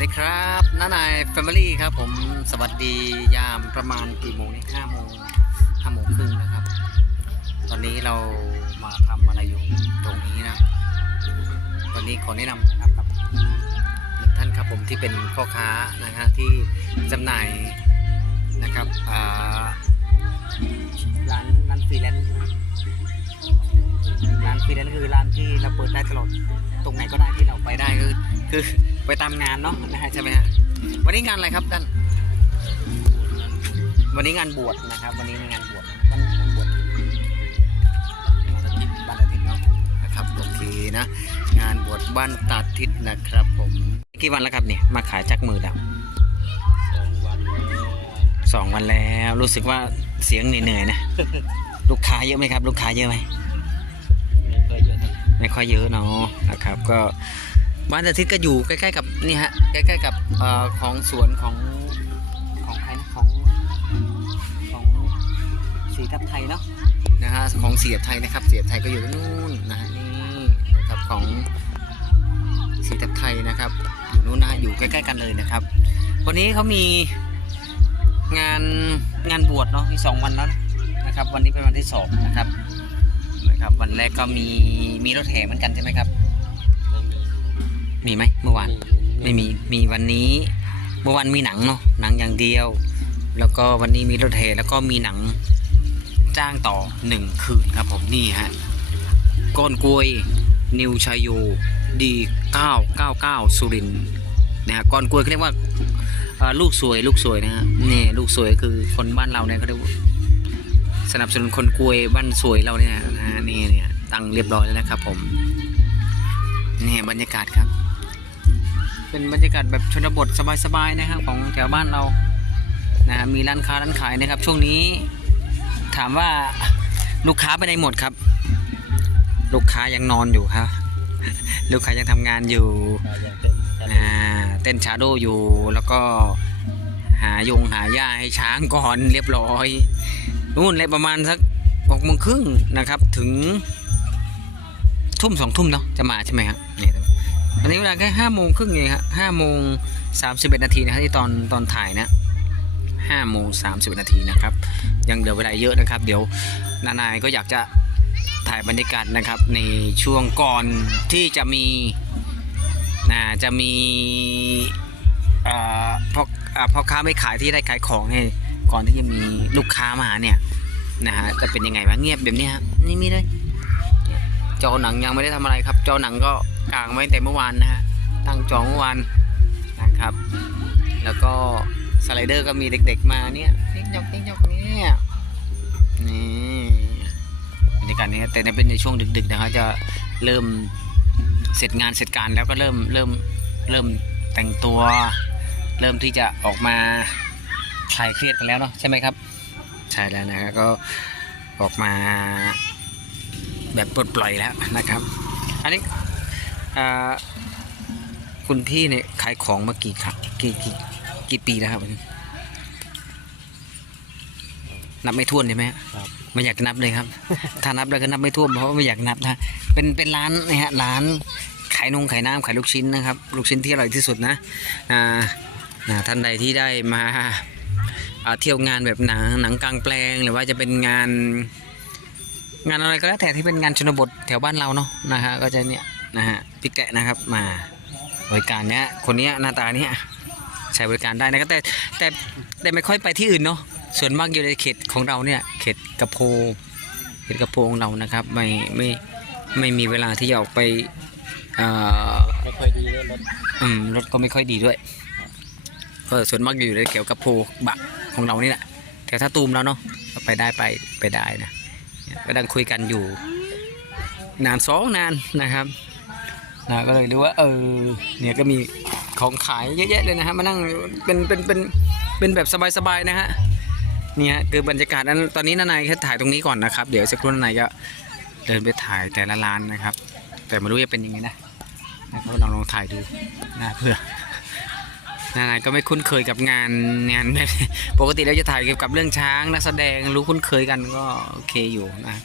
ดีครับน้านายแฟมิลี่ครับผมสวัสดียามประมาณกี่โมงนี่ห้าโมงห้าโมงครึ่งนะครับ ตอนนี้เรามาทำอะไรอยู่ตรงนี้นะ ตอนนี้ขอแนะนำนะครับกับหนึ่งท่านครับผมที่เป็นพ่อค้านะฮะที่จำหน่ายนะครับร้านร้านฟรีแลนซ์ร้านฟรีแลนซ์คือร้านที่เราเปิดได้ตลอดตรงไหนก็ได้ที่เราไปได้คือคือ ไปตามงานเนาะนะฮะใช่ไหมฮะวันนี้งานอะไรครับท่านวันนี้งานบวชนะครับ วันนี้งานบวชวันงานบวชบ้านอาทิตย์เนาะนะครับโอเคนะ งานบวชบ้านตัดทิศนะครับ ผมกี่วันแล้วครับเนี่ยมาขายจักมือแล้วสองวันแล้วสองวันแล้วรู้สึกว่าเสียงเหนื่อยๆนะลูกค้าเยอะไหมครับ ลูกค้าเยอะไหมไม่เคยเยอะไม่ค่อยเยอะเนาะนะครับก็ บ้านอาทิตย์ก็อยู่ใกล้ๆกับนี่ฮะใกล้ๆกับอของสวนของของใครนะของของสีทับไทยเนาะนะฮะของเสียบไทยนะครับ เสียบไทยก็อยู่นู่นนะฮะนี่นะครับของสีทับไทยนะครับ อยู่นู่นนะฮะอยู่ใกล้ๆกันเลยนะครับ วันนี้เขามีงานงานบวชเนาะมีสองวันแล้วนะครับ วันนี้เป็นวันที่สองนะครับนะครับ วันแรกก็มีมีรถแห่เหมือนกันใช่ไหมครับ มีไหมเมื่อวาน ไม่มี มีวันนี้ เมื่อวานมีหนังเนาะ หนังอย่างเดียว แล้วก็วันนี้มีรถแห่แล้วก็มีหนังจ้างต่อหนึ่งคืนครับผมนี่ฮะก้อนกล้วยนิวชัยโยดี999 สุรินทร์นะฮะก้อนกล้วยเขาเรียกว่าเอ่อลูกสวยลูกสวยนะฮะนี่ลูกสวยคือคนบ้านเราเนี่ยเขาเรียกว่าสนับสนุนคนกลวยบ้านสวยเราเนี่ยนะฮะนี่เนี่ยตั้งเรียบร้อยแล้วนะครับผมนี่บรรยากาศครับ เป็นบรรยากาศแบบชนบทสบายๆนะครับของแถวบ้านเรานะฮะมีร้านค้าร้านขายนะครับ ช่วงนี้ถามว่าลูกค้าไปไหนหมดครับ ลูกค้ายังนอนอยู่ครับ ลูกค้ายังทำงานอยู่เรายังเต้นกันอ่าเต้นชาโดอยู่แล้วก็หายงหาหญ้าให้ช้างก่อนเรียบร้อยนู่นเลยประมาณสักหกโมงครึ่งนะครับ ถึงทุ่มสองทุ่มเนาะจะมาใช่ไหมครับเนี่ย อันนี้เวลาแค่ห้าโมงครึ่งเองครับห้าโมงสามสิบเอ็ดนาทีนะครับที่ตอนตอนถ่ายนะห้าโมงสามสิบนาทีนะครับ ยังเหลือเวลาเยอะนะครับ เดี๋ยวนานายก็อยากจะถ่ายบรรยากาศนะครับ ในช่วงก่อนที่จะมีนะจะมีอ่อพ่อพ่อค้าไม่ขายที่ได้ขายของให้ก่อนที่จะมีลูกค้ามาหาเนี่ยนะฮะจะเป็นยังไงวะเงียบแบบนี้ยครับนี่มีเลย จอหนังยังไม่ได้ทำอะไรครับ จอหนังก็กางไว้แต่เมื่อวานนะฮะตั้งจองเมื่อวานนะครับ แล้วก็สไลเดอร์ก็มีเด็กๆมาเนี่ยติ๊กยกติ๊กยกเนี่ยนี่บรรยากาศนี้แต่ในเป็นในช่วงดึกๆนะครับจะเริ่มเสร็จงานเสร็จการแล้วก็เริ่มเริ่มเริ่มแต่งตัว เริ่มที่จะออกมาคลายเครียดกันแล้วเนาะใช่ไหมครับ ใช่แล้วนะก็ออกมา แบบปลดปล่อยแล้วนะครับ อันนี้อ่าคุณพี่เนี่ยขายของมากี่ครับกี่กี่กี่ปีแล้วครับนับไม่ถ้วนใช่ไหมฮะครับไม่อยากนับเลยครับ ถ้านับแล้วก็นับไม่ถ้วนเพราะว่าไม่อยากนับนะเป็นเป็นร้านนะฮะร้านขายนงขายน้ำขายลูกชิ้นนะครับ ลูกชิ้นที่อร่อยที่สุดนะอ่าอ่าท่านใดที่ได้มาอ่าเที่ยวงานแบบหนังหนังกลางแปลงหรือว่าจะเป็นงาน งานอะไรก็แล้วแต่ที่เป็นงานชนบทแถวบ้านเราเนาะนะฮะก็จะเนี่ยนะฮะพี่แกะนะครับมาบริการเนี้ยคนเนี้ยหน้าตาเนี้ยใช้บริการได้นะครับแต่แต่แต่ไม่ค่อยไปที่อื่นเนาะส่วนมากอยู่ในเขตของเราเนี่ยเขตกระโพเขตกระโพของเรานะครับไม่ไม่ไม่มีเวลาที่จะออกไปเอ่อไม่ค่อยดีเลยรถอืมรถก็ไม่ค่อยดีด้วยก็ส่วนมากอยู่ในเกี่ยวกับโพบะของเรานี่แหละแต่ถ้าตูมแล้วเนาะก็ไปได้ไปไปได้นะ ก็ดังคุยกันอยู่ นานสองนานนะครับนะก็เลยรู้ว่าเออเนี่ยก็มีของขายเยอะแยะเลยนะฮะมานั่งเป็นเป็นเป็นเป็นแบบสบายๆนะฮะเนี่ยคือบรรยากาศนั้นตอนนี้นานายแค่ถ่ายตรงนี้ก่อนนะครับ เดี๋ยวสักครู่นานายก็เดินไปถ่ายแต่ละร้านนะครับ แต่ไม่รู้จะเป็นยังไงนะนะครับลองลองถ่ายดูนะเพื่อ นานายก็ไม่คุ้นเคยกับงานงานปกติเราจะถ่ายเกี่ยวกับเรื่องช้างนักแสดงรู้คุ้นเคยกันก็โอเคอยู่นะ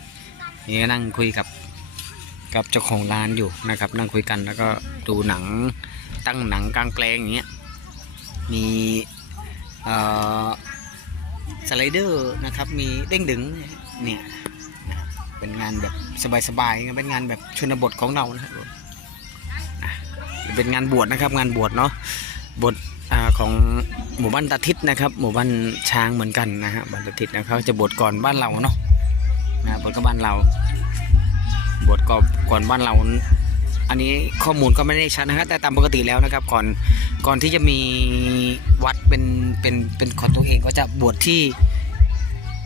นี่ก็นั่งคุยกับกับเจ้าของร้านอยู่นะครับ นั่งคุยกันแล้วก็ดูหนังตั้งหนังกลางแปลงอย่างเงี้ยมีเอ่อสไลเดอร์นะครับมีเด้งดึงเนี่ยนะครับเป็นงานแบบสบายๆเป็นงานแบบชนบทของเรานะครับผมเป็นงานบวชนะครับงานบวชเนาะบวช ของหมู่บ้านตาทิศนะครับ หมู่บ้านช้างเหมือนกันนะฮะบ้านตาทิศนะเขาจะบวชก่อนบ้านเราเนาะนะบวชก็บ้านเรา บวชก่อนก่อนบ้านเรา อันนี้ข้อมูลก็ไม่ได้ชัดนะครับแต่ตามปกติแล้วนะครับ ก่อนก่อนที่จะมีวัดเป็นเป็นเป็นของตัวเองก็จะบวชที่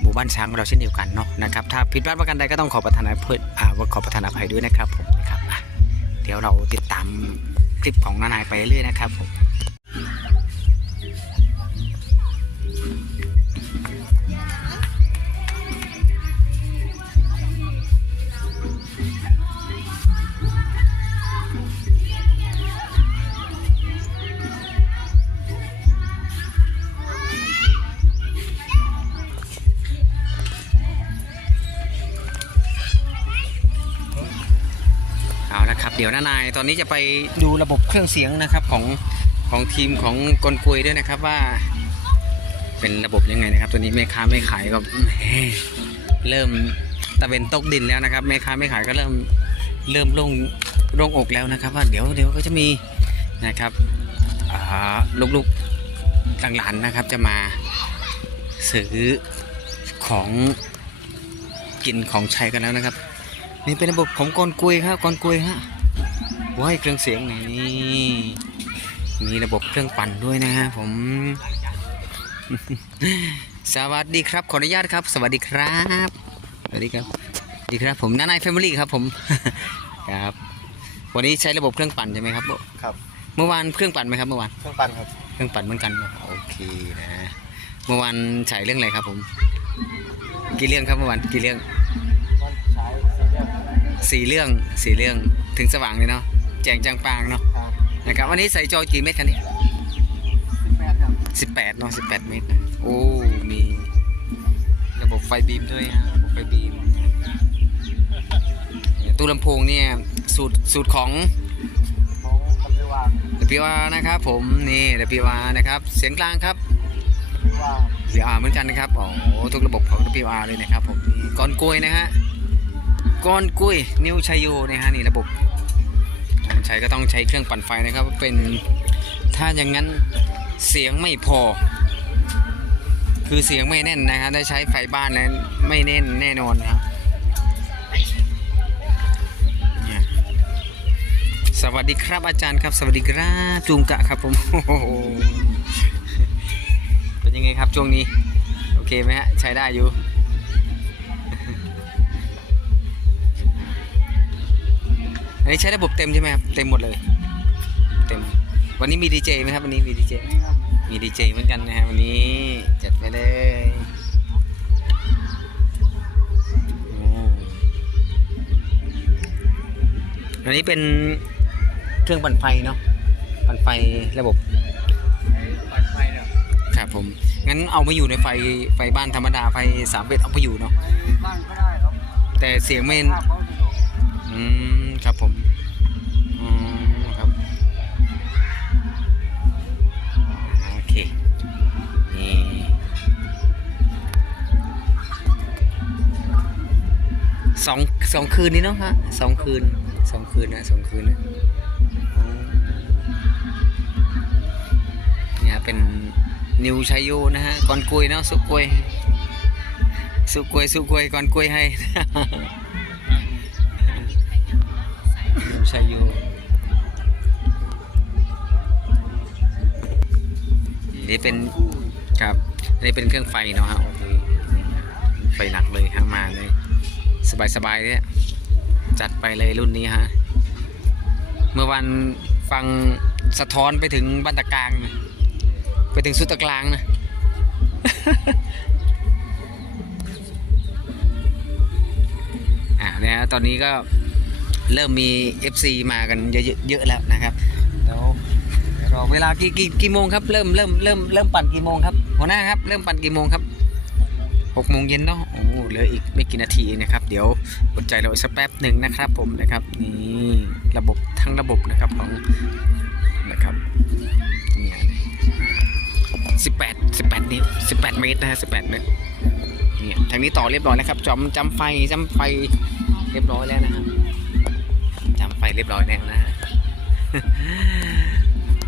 หมู่บ้านช้างของเราเช่นเดียวกันเนาะนะครับถ้าผิดพลาดประการใดก็ต้องขอประทานอภัยอ่าขอประทานอภัยด้วยนะครับผมนะครับเดี๋ยวเราติดตามคลิปของนานายไปเรื่อยนะครับผม เดี๋ยวนานายตอนนี้จะไปดูระบบเครื่องเสียงนะครับของของทีมของกลกุยด้วยนะครับว่า เป็นระบบยังไงนะครับ ตัวนี้แม่ค้าไม่ขายก็เริ่มตะเวนตกดินแล้วนะครับแม่ค้าไม่ขายก็เริ่มเริ่มลงลงอกแล้วนะครับ ว่าเดี๋ยวเดี๋ยวก็จะมีนะครับลูกๆหลานๆนะครับ จะมาซื้อของกินของใช้กันแล้วนะครับ นี่เป็นระบบของกอนกุยครับกอนกุยฮะ ว้ายเครื่องเสียงนี่มีระบบเครื่องปั่นด้วยนะฮะผม สวัสดีครับ ขออนุญาตครับ สวัสดีครับ สวัสดีครับสวัสดีครับ ผมน้านายแฟมิลี่ครับผม ครับ วันนี้ใช้ระบบเครื่องปั่นใช่ไหมครับ ครับ เมื่อวานเครื่องปั่นไหมครับเมื่อวาน เครื่องปั่นครับ เครื่องปั่นเหมือนกันเนอะโอเคนะ เมื่อวานฉายเรื่องอะไรครับผม กี่เรื่องครับเมื่อวานกี่เรื่องมันใช้สีเดียวสี่เรื่องสี่เรื่องถึงสว่างเลยเนาะ แจงจังปางเนาะครับนะครับวันนี้ใส่จอกี่เม็ดคันนี้แปดครับสิบแปดเนาะสิบแปดเม็ดนะโอ้มีระบบไฟบีมด้วยฮะระบบไฟบีมตู้ลำโพงเนี่ยสูตรสูตรของของคำพิวา WR นะครับผมนี่ WR นะครับเสียงกลางครับพิวา WR เหมือนกันนะครับโอ้โหทุกระบบของ WR เลยนะครับผมนี่ก้อนกล้วยนะฮะก้อนกล้วยนิวชัยโยนะฮะนี่ระบบการ ใช้ก็ต้องใช้เครื่องปั่นไฟนะครับเป็นถ้าอย่างนั้นเสียงไม่พอ คือเสียงไม่แน่นนะฮะได้ใช้ไฟบ้านนั้นไม่แน่นแน่นอนนะครับสวัสดีครับอาจารย์ครับ สวัสดีครับจุงกะครับผมเป็นยังไงครับช่วงนี้ โอเคไหมฮะใช้ได้อยู่ นนี้ใช้ระบบเต็มใช่ไหมครับ เต็มหมดเลย เต็ม วันนี้มีดีเจไหมครับ วันนี้มีดีเจ มีดีเจเหมือนกันนะฮะวันนี้จัดไปเลยโอ้อันนี้เป็นเครื่องปั่นไฟเนาะ ปั่นไฟระบบปั่นไฟเนี่ยครับผม งั้นเอามาอยู่ในไฟไฟบ้านธรรมดาไฟสามเวทเอาไปอยู่เนาะไปบ้านก็ได้ครับ แต่เสียงไม่ถ้าเขาสะดวกอืม ครับผมอืมครับโอเคนี่สองสองคืนนี้เนาะฮะสองคืนสองคืนนะสองคืนนะเนี่ยเป็นนิวชัยโยนะฮะก่อนกล้วยเนาะสุกกล้วยสุกกล้วยสุกกล้วยก่อนกล้วยให้ ชัยโยนี่เป็นครับนี่เป็นเครื่องไฟเนาะฮะโอเคไฟหนักเลยฮะมาเลย สบายๆเนี่ยจัดไปเลยรุ่นนี้ฮะ เมื่อวันฟังสะท้อนไปถึงบ้านตะกลาง ไปถึงสุดตะกลางนะอ่าเนี่ยตอนนี้ก็ เริ่มมี FC มากันเยอะๆเยอะแล้วนะครับแล้วรอเวลากี่กี่กี่โมงครับเริ่มเริ่มเริ่มเริ่มปั่นกี่โมงครับหัวหน้าครับเริ่มปั่นกี่โมงครับหกโมงเย็นเนาะโอ้เหลืออีกไม่กี่นาทีนะครับ เดี๋ยวอดใจเราอีกสักแป๊บหนึ่งนะครับผมนะครับนี่ระบบทั้งระบบนะครับของนะครับนี่สิบแปดสิบแปดนิ้วสิบแปดเมตรนะฮะสิบแปดเมตรเนี่ยทางนี้ต่อเรียบร้อยแล้วครับจอมจำไฟจำไฟเรียบร้อยแล้วนะครับ เรียบร้อยแล้วนะฮะ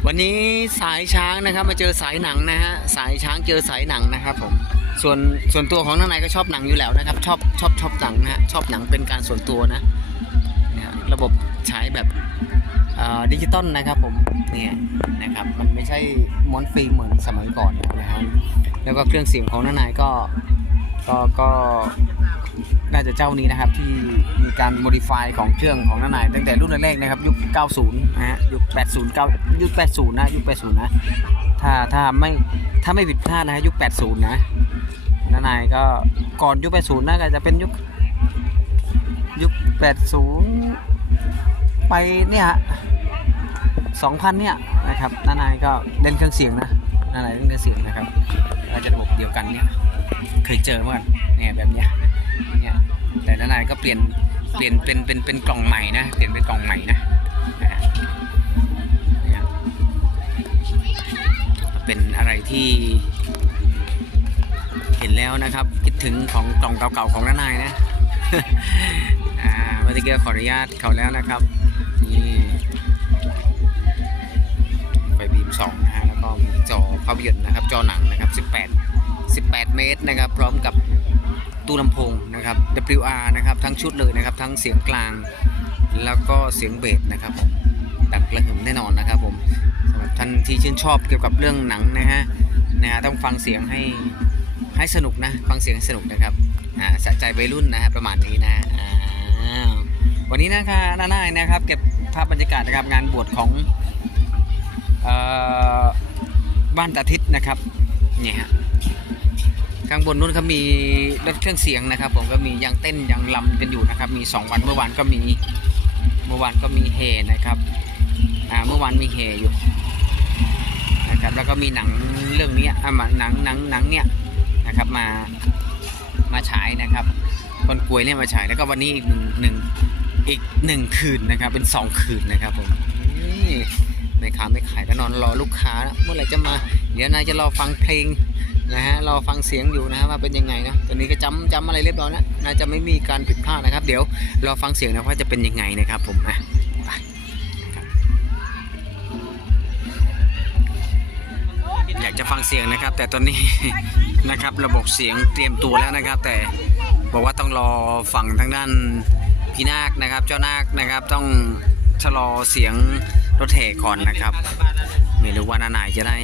วันนี้สายช้างนะครับ มาเจอสายหนังนะฮะสายช้างเจอสายหนังนะครับผมส่วนส่วนตัวของนางนายก็ชอบหนังอยู่แล้วนะครับ ชอบชอบชอบหนังนะฮะชอบหนังเป็นการส่วนตัวนะเนี่ยระบบใช้แบบดิจิตอลนะครับผมเนี่ยนะครับมันไม่ใช่ม้วนฟิล์มเหมือนสมัยก่อนนะฮะแล้วก็เครื่องเสียงของนางนายก็ก็ก็ น่าจะเจ้านี้นะครับที่มีการโมดิฟายของเครื่องของนานายตั้งแต่รุ่นแรกๆนะครับยุค 90นะฮะยุค 80 9ยุค 80 นะยุค 80 นะ ถ้าถ้าไม่ถ้าไม่ผิดพลาดนะฮะยุค 80 นะนานายก็ก่อนยุค 80 น่าจะเป็นยุคยุค 80 ไปเนี่ยฮะ2,000 เนี่ยนะครับนานายก็เล่นเครื่องเสียงนะนานายเล่นเครื่องเสียงนะครับน่าจจะระบบเดียวกันเนี่ยเคยเจอเมื่อก่อนเนี่ยแบบเนี้ย แต่นานายก็เปลี่ยนเปลี่ยนเป็นเป็นเป็นกล่องใหม่นะเปลี่ยนเป็นกล่องใหม่นะเป็นอะไรที่เห็นแล้วนะครับ คิดถึงของกล่องเก่าๆของนานายนะอ่าเมื่อกี้ขออนุญาตเขาแล้วนะครับนี่ไฟบีมสองนะฮะแล้วก็มีจอภาพยนตร์นะครับ จอหนังนะครับ 18 18 เมตรนะครับ พร้อมกับ ตู้ลำโพงนะครับ WR นะครับทั้งชุดเลยนะครับ ทั้งเสียงกลางแล้วก็เสียงเบสนะครับผมดังกระหึ่มแน่นอนนะครับผมสำหรับท่านที่ชื่นชอบเกี่ยวกับเรื่องหนังนะฮะนะฮะต้องฟังเสียงให้ให้สนุกนะฟังเสียงให้สนุกนะครับอ่าสะใจวัยรุ่นนะฮะประมาณนี้นะอ่าวันนี้นะคะน้าหน้ายนะครับเก็บภาพบรรยากาศนะครับงานบวชของเอ่อบ้านตาทิศนะครับเนี่ยฮะ ข้างบนนู้นเขามีรถเครื่องเสียงนะครับ ผมก็มียังเต้นยังลำกันอยู่นะครับ มีสองวันเมื่อวานก็มีเมื่อวานก็มีเฮนะครับอ่าเมื่อวานมีเฮอยู่นะครับแล้วก็มีหนังเรื่องนี้อะมาหนังหนังหนังเนี่ยนะครับมามาฉายนะครับคนกลวยเนี่ยมาฉายแล้วก็วันนี้อีกหนึ่งหนึ่งอีกหนึ่งคืนนะครับ เป็นสองคืนนะครับผมนี่ไม่ค้าไม่ขายก็นอนรอลูกค้า เมื่อไหร่จะมา เดี๋ยวนายจะรอฟังเพลง นะฮะรอฟังเสียงอยู่นะฮะว่าเป็นยังไงนะตอนนี้ก็จำจำอะไรเรียบร้อยแล้วน่าจะไม่มีการผิดพลาดนะครับ เดี๋ยวรอฟังเสียงนะว่าจะเป็นยังไงนะครับผมอะอยากจะฟังเสียงนะครับ แต่ตอนนี้นะครับระบบเสียงเตรียมตัวแล้วนะครับ แต่บอกว่าต้องรอฝั่งทางด้านพี่นาคนะครับ เจ้านาคนะครับต้องชะลอเสียงรถแห่ก่อนนะครับ ไม่รู้ว่านาหนายจะได้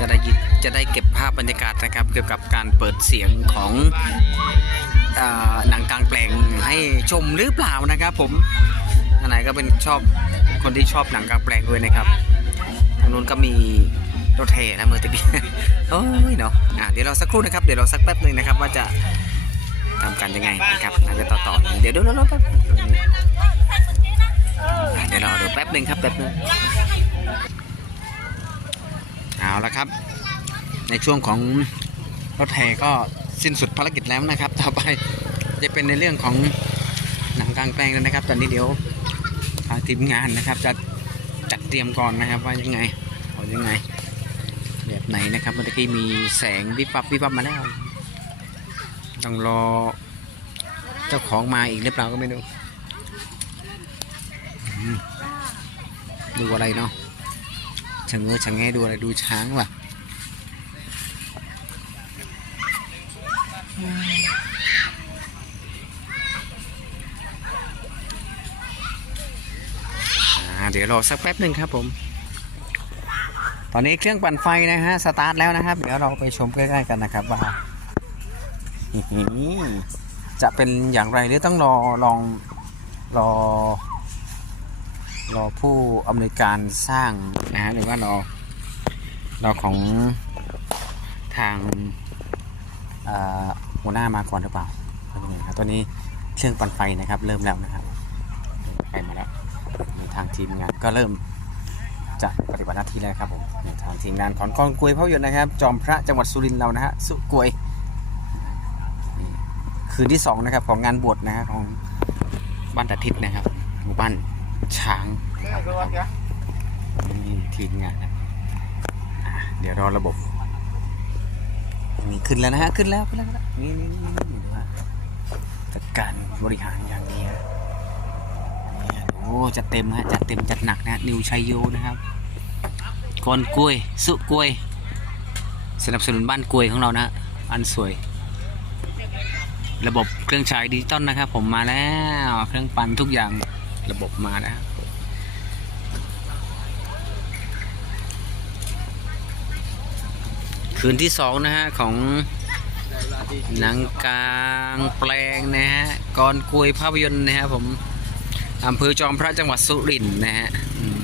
จะได้จะได้เก็บภาพบรรยากาศนะครับ เกี่ยวกับการเปิดเสียงของอหนังกลางแปลงให้ชมหรือเปล่านะครับ ผมนาหนายก็เป็นชอบคนที่ชอบหนังกลางแปลงด้วยนะครับทางนู้นก็มีรถแห่นะเมื่อตะกี้โอ้ยเนาะอะเดี๋ยวเราสักครู่นะครับเดี๋ยวเราสักแป๊บหนึ่งนะครับ ว่าจะทำกันยังไงนะครับน่าจะต่อต่อเดี๋ยวเดี๋ยวแป๊บเดี๋ยวราเดี๋ยวแป๊บหนึ่งครับแป๊บหนึ่ง เอาละครับ ในช่วงของรถแห่ก็สิ้นสุดภารกิจแล้วนะครับ ต่อไปจะเป็นในเรื่องของหนังกลางแปลงแล้วนะครับ ตอนนี้เดี๋ยวทีมงานนะครับ จะจัดเตรียมก่อนนะครับว่ายังไงเอายังไง แบบไหนนะครับเมื่อกี้มีแสงวิบวับวิบวับมาแล้วต้องรอเจ้าของมาอีกหรือเปล่าก็ไม่รู้ดูอะไรเนาะ ชะเง้อชะแงดูอะไรดูช้างว่ะเดี๋ยวรอสักแป๊บหนึ่งครับผม ตอนนี้เครื่องปั่นไฟนะฮะ สตาร์ทแล้วนะครับ เดี๋ยวเราไปชมใกล้ๆกันนะครับว่าจะเป็นอย่างไรหรือต้องรอลองรอ รอผู้อำนวยการสร้างนะฮะหรือว่ารอรอของทางหัวหน้ามาก่อนหรือเปล่าเป็นไงครับตอนนี้เครื่องปั่นไฟนะครับ เริ่มแล้วนะครับไฟมาแล้วทางทีมงานก็เริ่มจะปฏิบัติหน้าที่แล้วครับผมเนี่ยทางทีมงานของกองกวยภาพยนตร์นะครับ จอมพระจังหวัดสุรินทร์เรานะฮะสุกวยคืนที่สองนะครับของงานบวชนะฮะของบ้านตาทิศนะครับหมู่บ้าน ช้างนี่ทีมงานนะเดี๋ยวรอระบบนี่ขึ้นแล้วนะฮะขึ้นแล้วขึ้นแล้วนี่นี่นี่นี่ดูว่าจัดการบริหารอย่างนี้นะโอ้จัดเต็มฮะจัดเต็มจัดหนักนะนิวชัยโยนะครับกอนกล้วยสุกล้วย สนับสนุนบ้านกล้วยของเรานะอันสวย ระบบเครื่องฉายดิจิตอลนะครับ ผมมาแล้วเครื่องปั่นทุกอย่าง ระบบมาแล้วครับคืนที่สองนะฮะ ของได้เวลาดีหนังกลางแปลงนะฮะกรกวยภาพยนตร์นะฮะผมอำเภอจอมพระจังหวัดสุรินทร์นะฮะอืม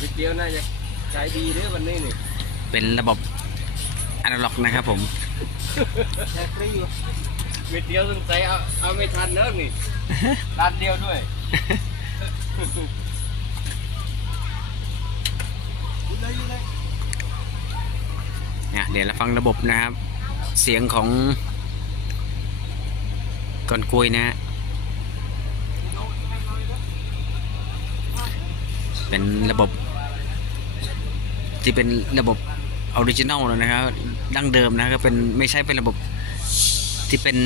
วิดเดียวน่าจะใช้ดีเด้อวันนี้นี่เป็นระบบอนาล็อกนะครับผมใช้ฟรีอยู่ วิดเดียวสงสัยเอาเอาไม่ทันเนอะนี่ ร้านเดียวด้วยอยู่เลยอยู่เลยเนี่ยเดี๋ยวเราฟังระบบนะครับ เสียงของกอนกวยนะฮะเป็นระบบ ที่เป็นระบบออริจินอลนะครับ ดั้งเดิมนะก็เป็นไม่ใช่เป็นระบบ ที่เป็น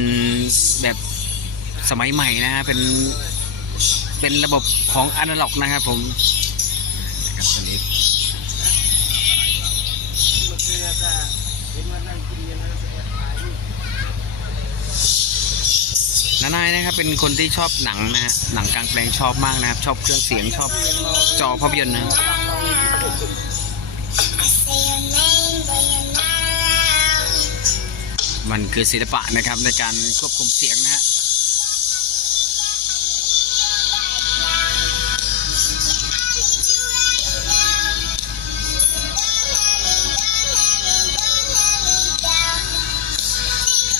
แบบสมัยใหม่นะฮะเป็นเป็นระบบของอนาล็อกนะครับผมนะครับตอนนี้เมื่อคืนน่ะถ้ายนะแอบถ่ายรูปนานายนะครับเป็นคนที่ชอบหนังนะฮะหนังกลางแปลงชอบมากนะครับ ชอบเครื่องเสียงชอบจอภาพยนตร์นะ มันคือศิลปะนะครับในการควบคุมเสียงนะฮะ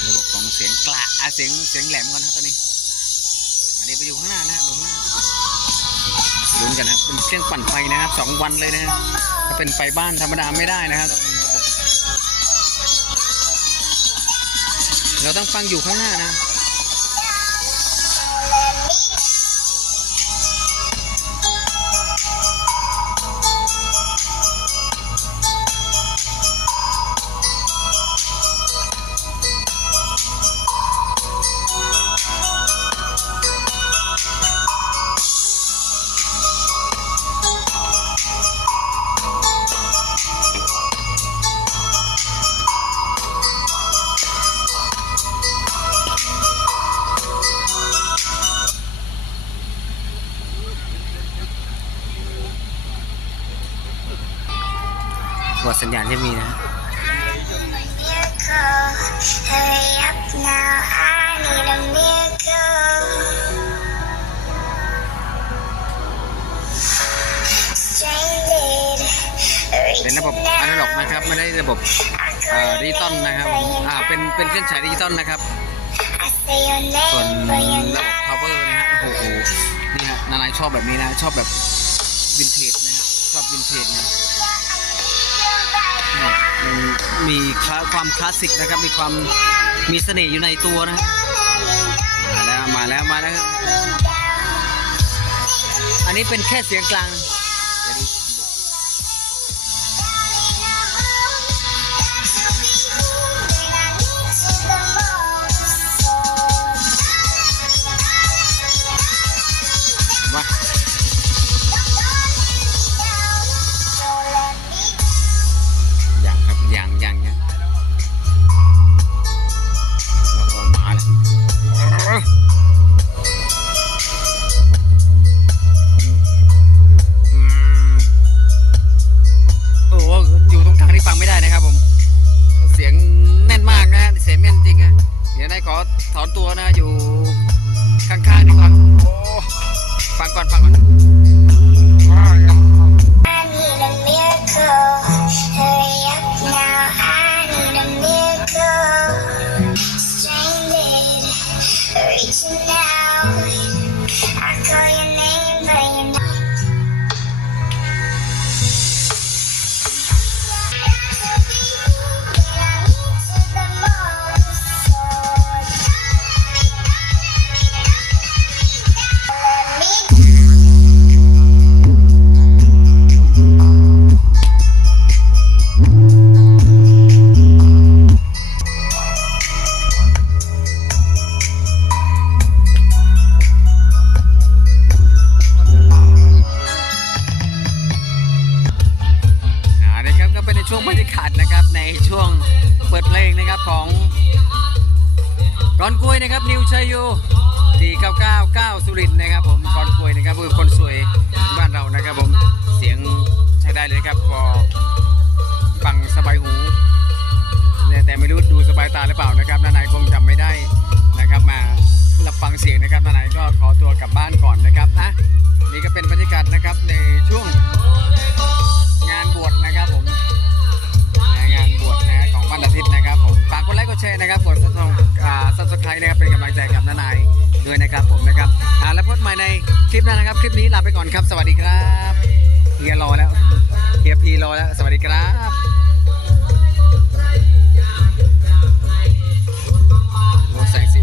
ระบบของเสียงกละอะเสียงเสียงแหลมก่อนนะครับตอนนี้ อันนี้ไปอยู่ข้างหน้านะดูข้างหน้าลุ้นกันนะเป็นเครื่องปั่นไฟนะครับสองวันเลยนะฮะถ้าเป็นไฟบ้านธรรมดาไม่ได้นะครับ เราต้องฟังอยู่ข้างหน้านะ เป็นระบบอนาล็อกนะครับ ไม่ได้ระบบดิจิตอลนะครับอ่าเป็นเป็นเครื่องฉายดิจิตอลนะครับ ส่วนระบบ not. power นะฮะโอ้โหนี่ฮะนานายชอบแบบนี้นะ ชอบแบบวินเทจนะฮะชอบวินเทจนะ มีความคลาสสิกนะครับ มีความมีเสน่ห์อยู่ในตัวนะฮะมาแล้วมาแล้วมาแล้วอันนี้เป็นแค่เสียงกลางเดี๋ยวดู ฟังก่ ยนะครับผมนะครับอ่าแล้วพบใหม่ในคลิปหน้านะครับ คลิปนี้ลาไปก่อนครับ สวัสดีครับเฮียรอแล้วเฮียพีรอแล้ว สวัสดีครับแสงสี